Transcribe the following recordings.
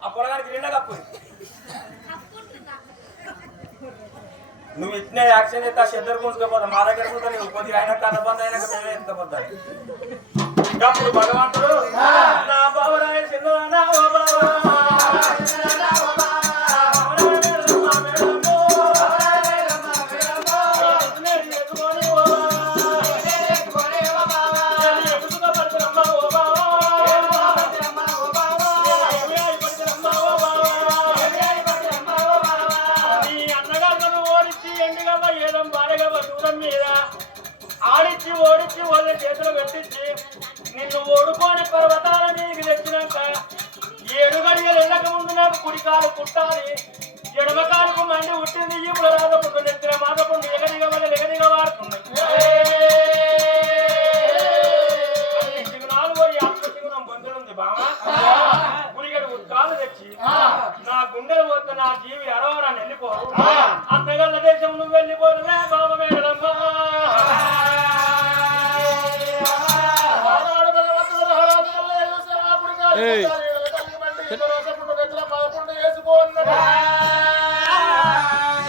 ఆ పొలగానికి నిండా కప్పు నువ్వు ఇట్నే యాక్షన్ చేస్తే ఆ చెద్దరు కూర్చుకోపోతా మా దగ్గర కూడా నువ్వు కొద్దిగా అయినా కథబంద అయినాక మేమే ఎత్తుకపోతా అప్పుడు భగవంతుడు నా బావరాయ చిన్న ఓ బావా ఆడిచ్చి ఓడిచ్చి వాళ్ళ చేతులు పెట్టించి నిన్ను ఓడుకోని పర్వతాల నీకు తెచ్చినాక 7 గడియలు వెళ్ళక ముందు నాకు కుడికాలు పుట్టాలి ఎడమకాలకు మండి పుట్టింది ఇప్పుడు రాజపుండు నెత్తిన మాదపుండు ఎగదిగా మళ్ళీ ఎగదిగా వాడుతున్నాయి సిగ్నాలు పోయి ఆత్మశిగుణం పొందుతుంది బామా గురిగడు కాలు తెచ్చి నా గుండెలు పోతే నా జీవి అరవరాన్ని వెళ్ళిపోరు అంతగల్ల దేశం నువ్వు వెళ్ళిపోరు బాబా మేడలమ్మా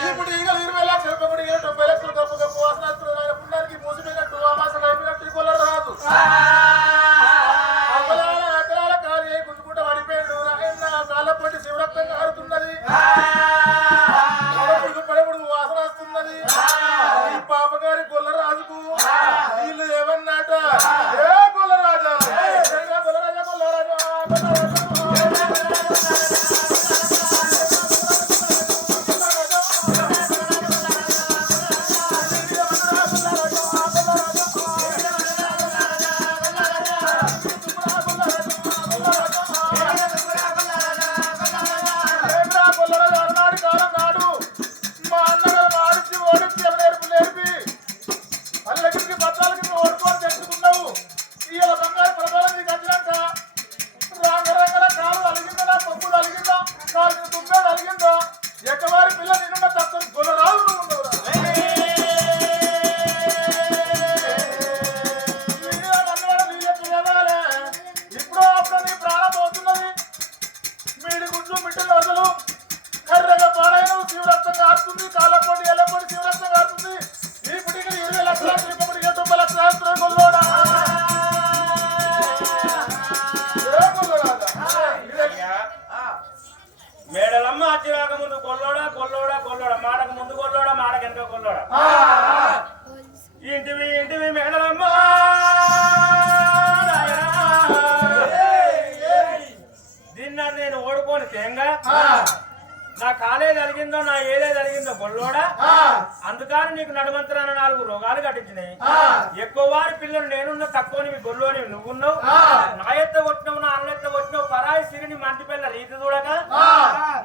ఇప్పుడు 20 లక్షలు 90 లక్షలు గప్పు గప్పు పుణ్యానికి మూసిపోయినట్టు అమాసలు అయిపోయినట్టు కొలరు రాదు అక్కడాల కాలు గుంజుకుంటూ పడిపోయాడు కాళ్ళపొట్టి శివరక్తంగా ఆడుతున్నది పడబుడు వాసన వస్తున్నది ఈ పాపగారి గొల్లరాజుకు వీళ్ళు ఏమన్నాట ఏ గొల్లరాజా గొల్లరాజా గొల్లరాజా మేడలమ్మ అచ్చి రాక ముందు కొల్లోడా కొల్లోడా కొల్లోడా మాటకు ముందు కొల్లోడా మాట వెనక కొల్లోడా ఇంటివి ఇంటివి మేడలమ్మ దీన్ని నేను ఓడుకోని తేంగా నా కాలే జరిగిందో నా ఏదే జరిగిందో కొల్లోడా అందుకని నీకు నడుమంతరాన 4 రోగాలు కట్టించినాయి ఎక్కువ వారి పిల్లలు నేనున్న తక్కువని మీ గొల్లోని నువ్వున్నావు నా ఎత్త కొట్టినావు నా అన్నెత్త కొట్టినావు పరాయి సిరిని మంటి పిల్ల రీతి చూడక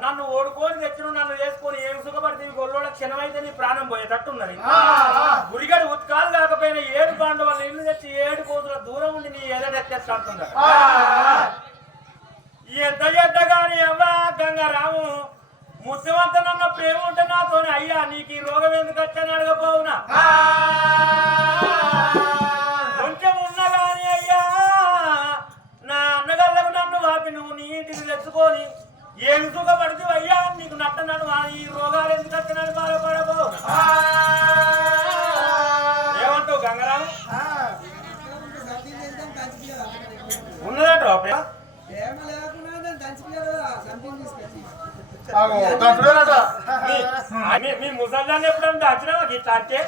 నన్ను ఓడుకొని తెచ్చిన నన్ను చేసుకొని ఏం సుఖపడితే గొల్లోడ క్షణమైతే నీ ప్రాణం పోయేటట్టున్నది గురిగడి ఉత్కాలు కాకపోయినా 7 పాండవులు ఇల్లు తెచ్చి 7 కోతుల దూరం ఉండి నీ ఎదడెత్తేస్తాడుతుంది ఎంత ఎద్దగాని అవ్వా గంగారాము ముత్యమంత నన్న ప్రేమ ఉంటే నాతోని అయ్యా నీకు ఈ రోగం ఎందుకు వచ్చాను అడగపోవునా కొంచెం ఉన్నా గాని అయ్యా నా అన్నగల్లకు నన్ను వాపి నువ్వు నీ ఇంటికి తెచ్చుకొని ఏమి సుఖపడుతూ అయ్యా నీకు నట్టనడు ఈ రోగాలు ఎందుకు వచ్చానని బాధపడబోవు ఏమంటావు గంగారాము ఉన్నదంట మీ ముసల్దాన్ని ఎప్పుడన్నా దాచినావా ఇట్లా అంటే